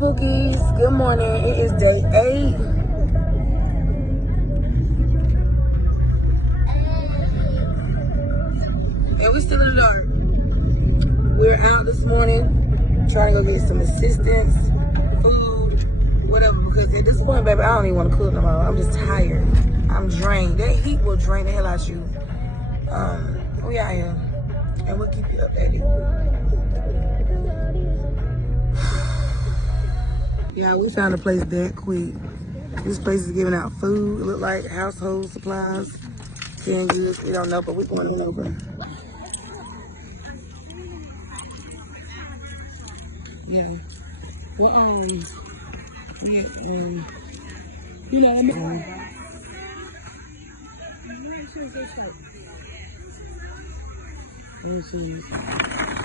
Pookies, good morning. It is day 8. And we still in the dark. We're out this morning trying to go get some assistance, food, whatever, because at this point, baby, I don't even want to cook no more. I'm just tired. I'm drained. That heat will drain the hell out you. We out here and we'll keep you updated. Yeah, we found a place that quick. This place is giving out food. It look like household supplies, canned goods. We don't know, but we're going on over. Yeah. Well, yeah, you know, let me see.